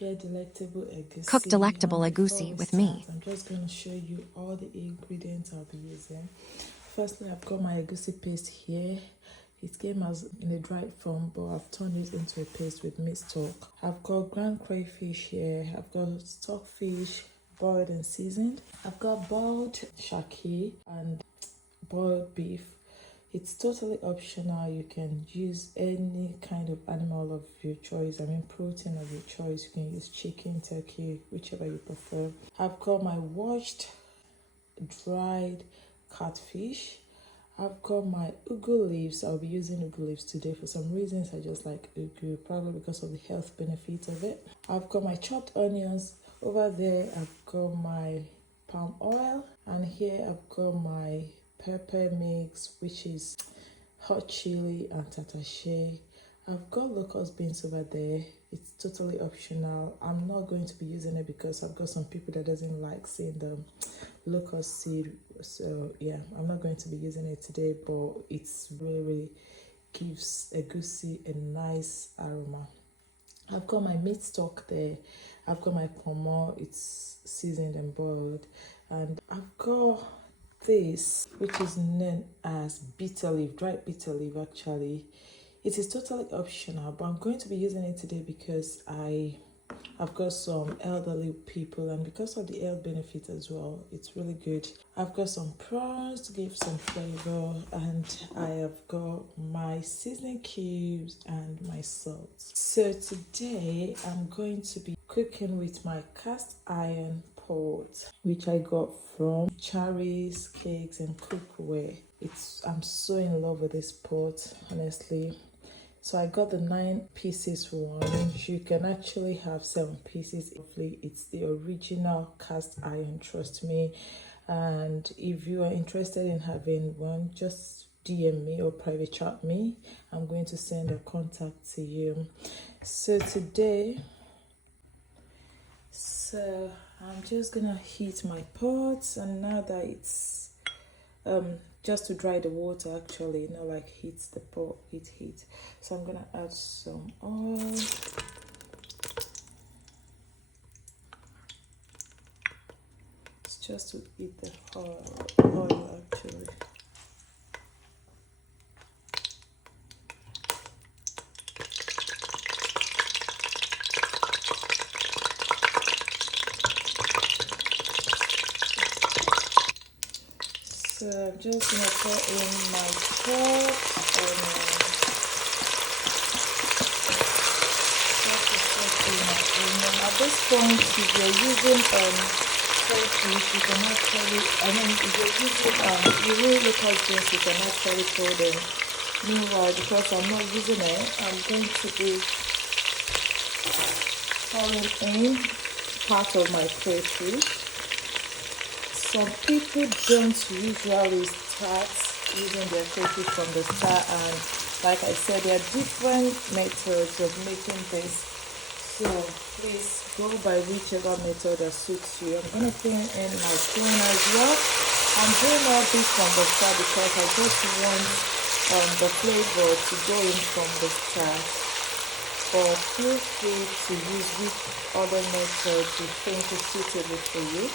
prepare delectable egusi. Cook delectable egusi with me. I'm just going to show you all the ingredients I'll be using. Firstly, I've got my egusi paste here. It came as in a dried form, but I've turned it into a paste with meat stock. I've got ground crayfish here. I've got stockfish, boiled and seasoned. I've got boiled shaki and boiled beef. It's totally optional. You can use any kind of animal of your choice. I mean, protein of your choice. You can use chicken, turkey, whichever you prefer. I've got my washed, dried catfish. I've got my ugu leaves. I'll be using ugu leaves today. For some reasons, I just like ugu, probably because of the health benefits of it. I've got my chopped onions. Over there, I've got my palm oil. And here, I've got my pepper mix, which is hot chili and tatashe. I've got locust beans over there. It's totally optional. I'm not going to be using it because I've got some people that doesn't like seeing the locust seed. So yeah, I'm not going to be using it today, but it's really gives egusi a nice aroma. I've got my meat stock there. I've got my Ponmo. It's seasoned and boiled. And I've got this, which is known as bitter leaf, dried bitter leaf actually. It is totally optional, but I'm going to be using it today because I've got some elderly people, and because of the health benefits as well, it's really good. I've got some prawns to give some flavor, and I have got my seasoning cubes and my salt. So today I'm going to be cooking with my cast iron pot, which I got from Cherries, Cakes and Cookware. I'm so in love with this pot, honestly. So I got the 9 pieces one. You can actually have 7 pieces. It's the original cast iron, trust me. And if you are interested in having one, just DM me or private chat me. I'm going to send a contact to you. So I'm just gonna heat my pot, and now that it's just to dry the water actually, not like heat the pot, heat. So I'm gonna add some oil. It's just to heat the oil actually. So I'm just gonna put in my pot and at this point, if you're using crayfish, you can actually, if you're using you really look at this, you can actually throw them. Meanwhile, because I'm not using it, I'm going to be pouring in part of my crayfish. Some people don't usually start using their crayfish from the start, and like I said, there are different methods of making this. So please go by whichever method that suits you. I'm going to put in my prawn as well. I'm doing all this from the start because I just want the flavor to go in from the start. But feel free to use which other method you think is suitable for you.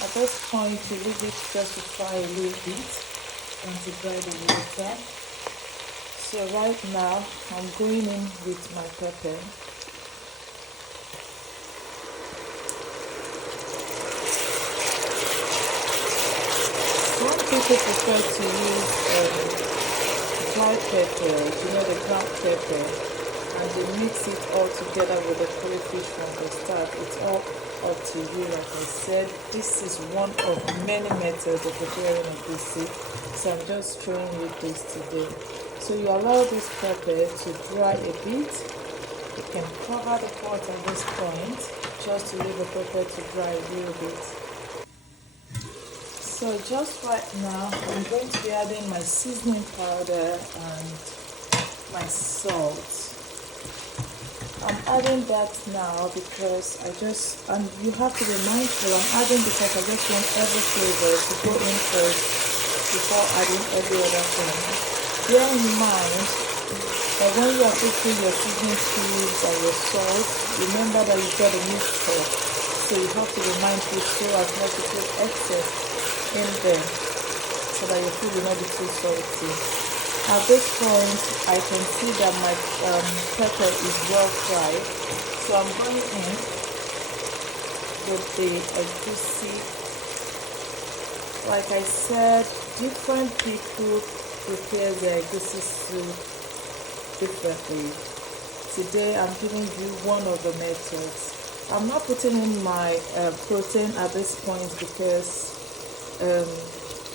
At this point, you leave it just to fry a little bit and to dry the water. So right now, I'm going in with my pepper. Some people prefer to use dry pepper, the ground pepper, and they mix it all together with the crayfish from the start. It's all up to you. Like I said, this is one of many methods of preparing egusi, so I'm just showing you this today. So you allow this pepper to dry a bit. You can cover the pot at this point just to leave the pepper to dry a little bit. So just right now, I'm going to be adding my seasoning powder and my salt. I'm adding that now because and you have to be mindful, I'm adding because I just want every flavor to go in first before adding every other thing. Bear in mind, But when you are putting your seasoning cubes and your salt, remember that you've got a mixture. So you have to be mindful so as not to put excess in there so that your food will not be too salty. At this point, I can see that my pepper is well fried. So I'm going in with the egusi. Like I said, different people prepare their egusi soup differently. Today I'm giving you one of the methods. I'm not putting in my protein at this point because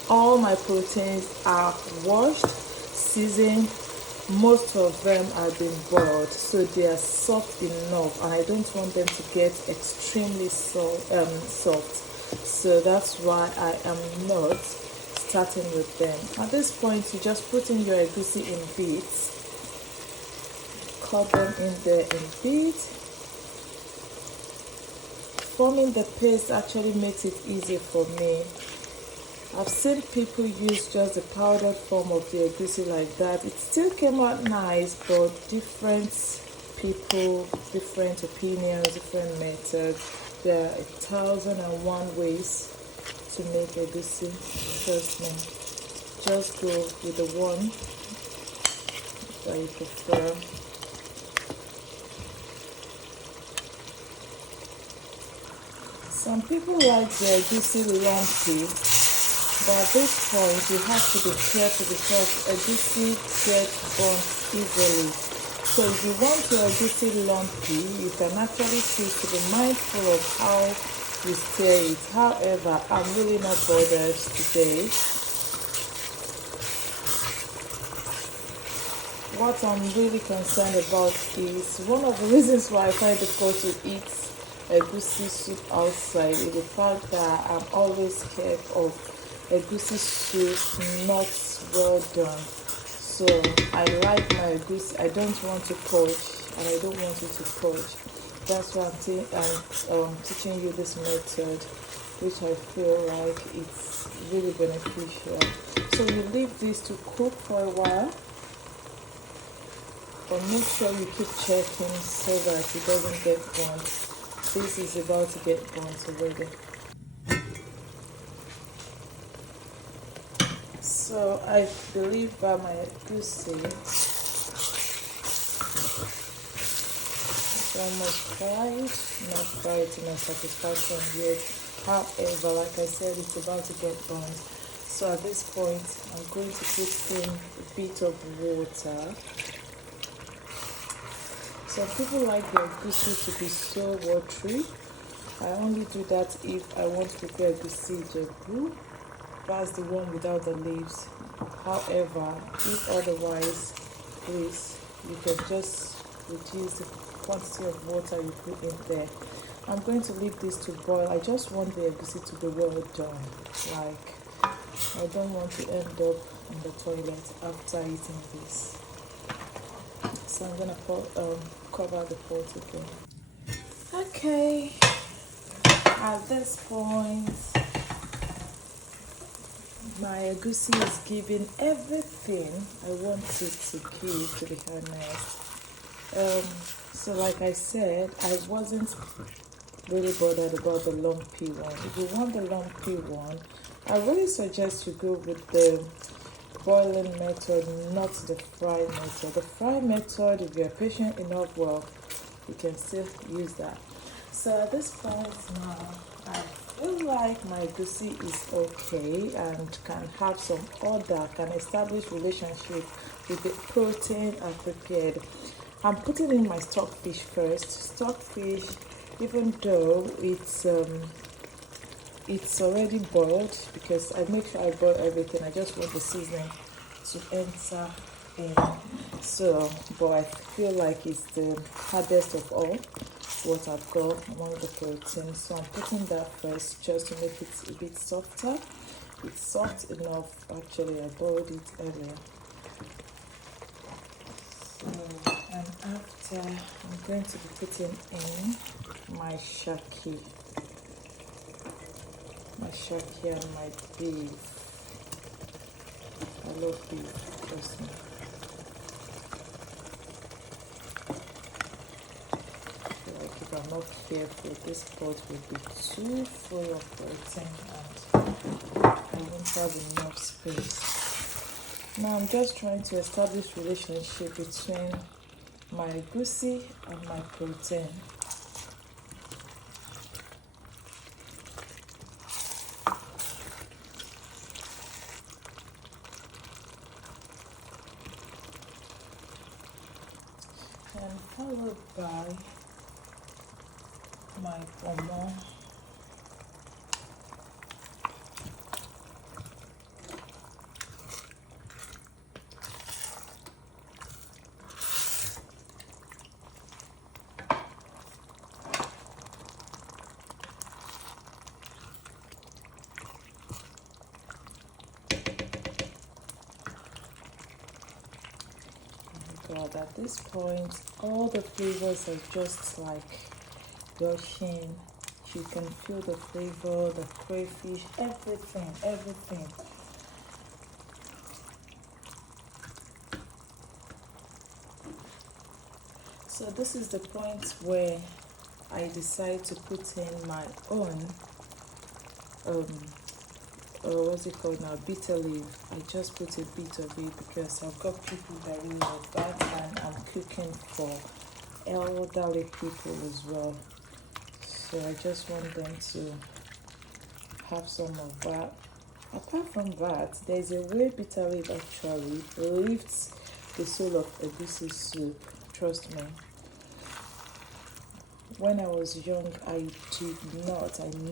all my proteins are washed, seasoned, most of them are been boiled, so they are soft enough, and I don't want them to get extremely soft. So that's why I am not starting with them. At this point, you just put in your egusi in bits, cut them in there in bits. Forming the paste actually makes it easy for me. I've seen people use just the powdered form of the egusi like that. It still came out nice, but different people, different opinions, different methods. There are 1,001 ways to make egusi. Trust me. Just go with the one that you prefer. Some people like the egusi lumpy, but at this point you have to be careful because egusi gets burnt easily. So if you want your egusi lumpy, you can actually choose to be mindful of how you stir it. However, I'm really not bothered today. What I'm really concerned about is one of the reasons why I find it difficult to eat egusi soup outside is the fact that I'm always scared of egusi soup not well done. So I like my egusi. I don't want to poach, and I don't want it to poach. That's why I'm teaching you this method, which I feel like it's really beneficial. So you leave this to cook for a while, but make sure you keep checking so that it doesn't get burnt. This is about to get burnt already. So I believe by my egusi it's almost fried, not fried to my satisfaction yet. However, like I said, it's about to get burnt. So at this point, I'm going to put in a bit of water. Some people like their egusi to be so watery. I only do that if I want to prepare egusi jebu. That's the one without the leaves. However, if otherwise, please, you can just reduce the quantity of water you put in there. I'm going to leave this to boil. I just want the egusi to be well done. Like, I don't want to end up in the toilet after eating this. So I'm gonna cover the pot again. Okay, at this point, my egusi is giving everything I want it to give, to be honest. So like I said, I wasn't really bothered about the lumpy one. If you want the lumpy one, I really suggest you go with the boiling method, not the fry method. The fry method, if you're patient enough, well, you can still use that. So at this point now, I feel like my egusi is okay and can have some order, can establish relationship with the protein I prepared. I'm putting in my stockfish first. Stockfish, even though it's already boiled, because I make sure I boil everything. I just want the seasoning to enter in. So, but I feel like it's the hardest of all what I've got among the proteins. So I'm putting that first just to make it a bit softer. It's soft enough, actually. I boiled it earlier. So, and after, I'm going to be putting in my shaki. My shaki and my beef. I love beef, trust me. I'm not careful, this pot will be too full of protein and I won't have enough space. Now I'm just trying to establish relationship between my egusi and my protein. And followed by my Ponmo. God, at this point, all the flavors are just like gushing. You can feel the flavor, the crayfish, everything. So this is the point where I decide to put in my own what's it called now, bitter leaf. I just put a bit of it because I've got people that really love that, and I'm cooking for elderly people as well, so I just want them to have some of that. Apart from that, there's a way bitter leaf actually lifts the soul of egusi soup. Trust me. When I was young, I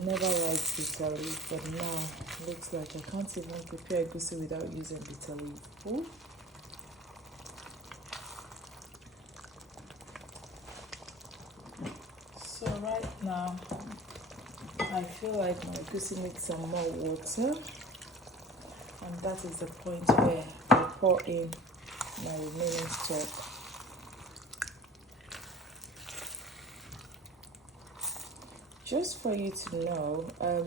never liked bitter leaf, but now looks like I can't even prepare egusi without using bitter leaf. Ooh. So right now, I feel like my egusi needs some more water, and that is the point where I pour in my remaining stock. Just for you to know, I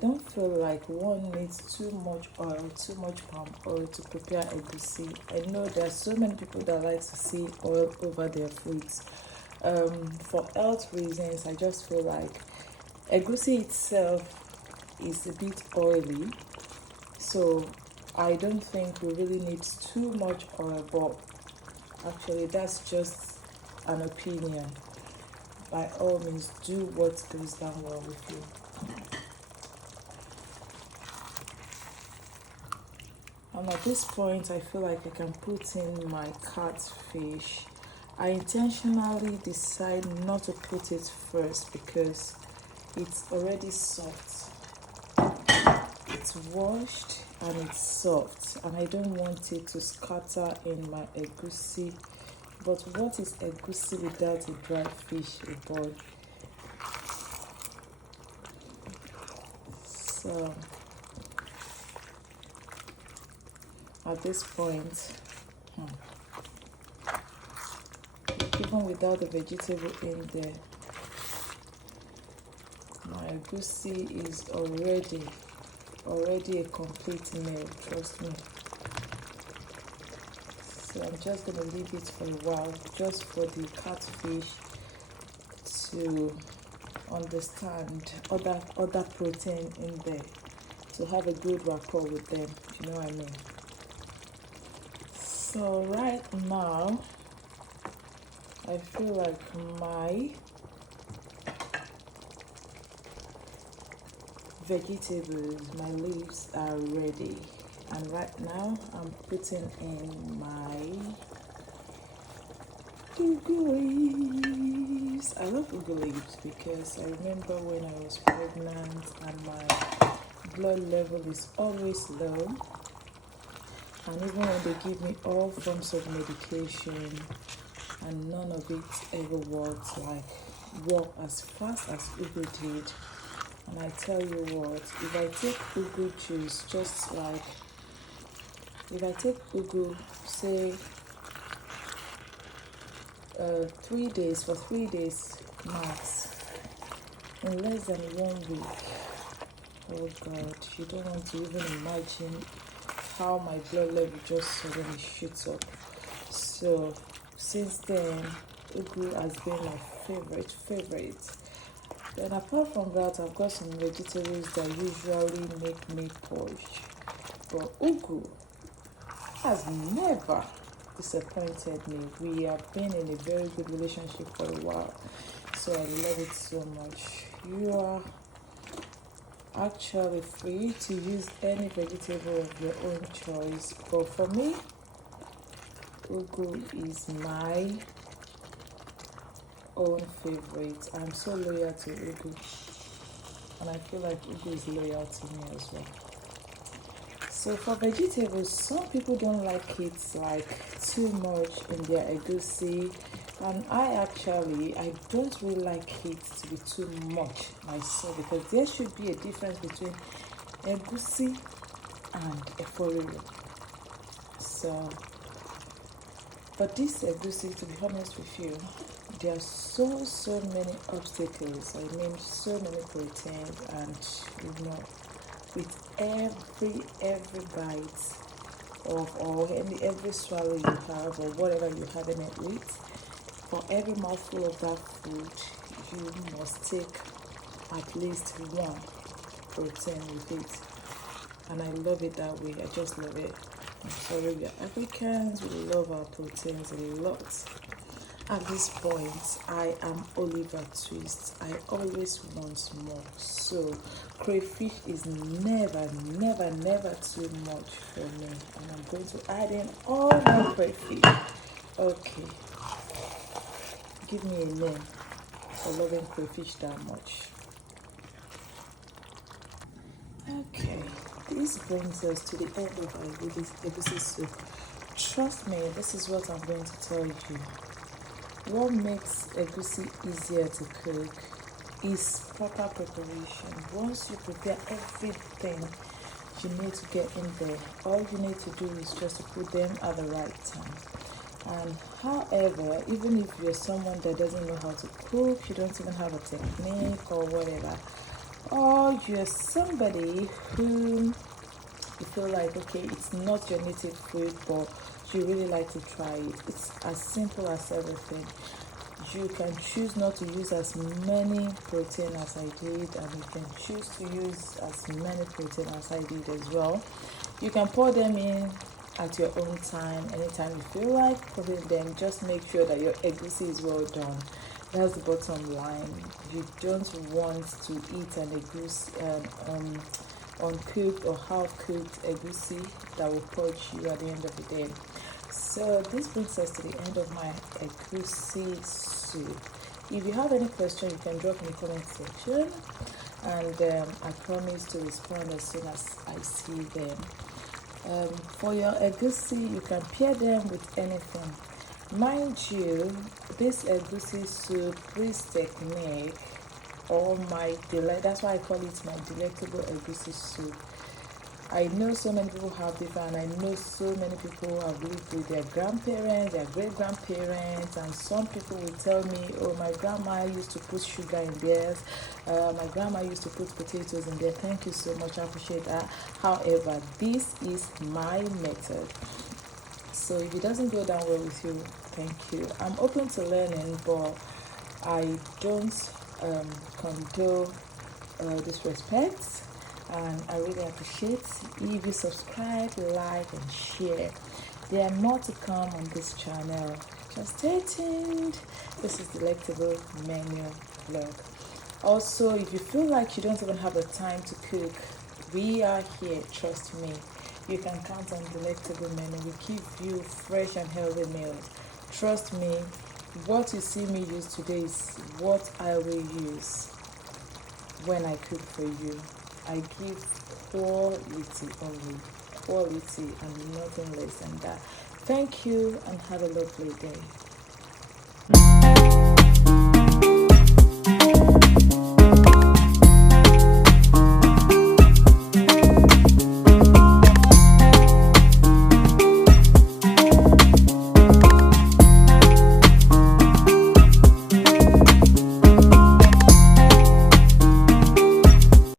don't feel like one needs too much oil, too much palm oil to prepare egusi. I know there are so many people that like to see oil over their foods. For health reasons, I just feel like egusi itself is a bit oily, so I don't think we really need too much oil, but actually that's just an opinion. By all means, do what goes down well with you. And at this point, I feel like I can put in my catfish. I intentionally decide not to put it first because it's already soft. It's washed and it's soft, and I don't want it to scatter in my egusi. But what is egusi without a dry fish, oh boy? So at this point, even without the vegetable in there, my egusi is already a complete meal, trust me. So I'm just going to leave it for a while, just for the catfish to understand other protein in there, to have a good rapport with them, you know what I mean. So right now, I feel like my vegetables, my leaves are ready. And right now, I'm putting in my ugu leaves. I love ugu leaves because I remember when I was pregnant and my blood level is always low. And even when they give me all forms of medication and none of it ever worked as fast as ugu did. And I tell you what, if I take ugu juice, if I take ugu, say 3 days, for 3 days max, in less than 1 week, oh God, you don't want to even imagine how my blood level just suddenly shoots up. So since then, Ugu has been my favorite. Then apart from that, I've got some vegetables that usually make me purge. But Ugu has never disappointed me. We have been in a very good relationship for a while, so I love it so much. You are actually free to use any vegetable of your own choice, but for me, Ugu is my own favorite. I'm so loyal to Ugu, and I feel like Ugu is loyal to me as well. So for vegetables, some people don't like it like too much in their egusi, and I don't really like it to be too much myself, because there should be a difference between egusi and eforiro. So but this egusi, to be honest with you, there are so many obstacles. I mean, so many proteins, and with every bite of, or every swallow you have, or whatever you're having it with, for every mouthful of that food, you must take at least one protein with it. And I love it that way. I just love it. I'm sorry, we are Africans, we love our proteins a lot. At this point, I am Oliver Twist. I always want more. So crayfish is never too much for me. And I'm going to add in all my crayfish. Okay. Give me a name for loving crayfish that much. Okay. This brings us to the end of our egusi soup. Trust me, this is what I'm going to tell you. What makes egusi easier to cook is proper preparation. Once you prepare everything you need to get in there, all you need to do is just to put them at the right time. And however, even if you're someone that doesn't know how to cook, you don't even have a technique or whatever, or you're somebody who you feel like, okay, it's not your native food, but you really like to try it, it's as simple as everything. You can choose not to use as many protein as I did, and you can choose to use as many protein as I did as well. You can pour them in at your own time, anytime you feel like putting them. Just make sure that your egusi is well done. That's the bottom line. You don't want to eat an egusi uncooked or half-cooked egusi that will purge you at the end of the day. So this brings us to the end of my egusi soup. If you have any question, you can drop in the comment section, and I promise to respond as soon as I see them. For your egusi, you can pair them with anything. Mind you, this egusi soup, this technique, or that's why I call it my delectable egusi soup. I know so many people have different, and I know so many people have lived with their grandparents, their great-grandparents, and some people will tell me, oh, my grandma used to put sugar in theirs, my grandma used to put potatoes in there. Thank you so much, I appreciate that. However, this is my method. So if it doesn't go down well with you, thank you. I'm open to learning, but I don't condone disrespect. And I really appreciate if you subscribe, like, and share. There are more to come on this channel. Just stay tuned. This is Delectable Menu Vlog. Also, if you feel like you don't even have the time to cook, we are here, trust me. You can count on Delectable Menu. We give you fresh and healthy meals. Trust me, what you see me use today is what I will use when I cook for you. I give quality only, quality and nothing less than that. Thank you and have a lovely day.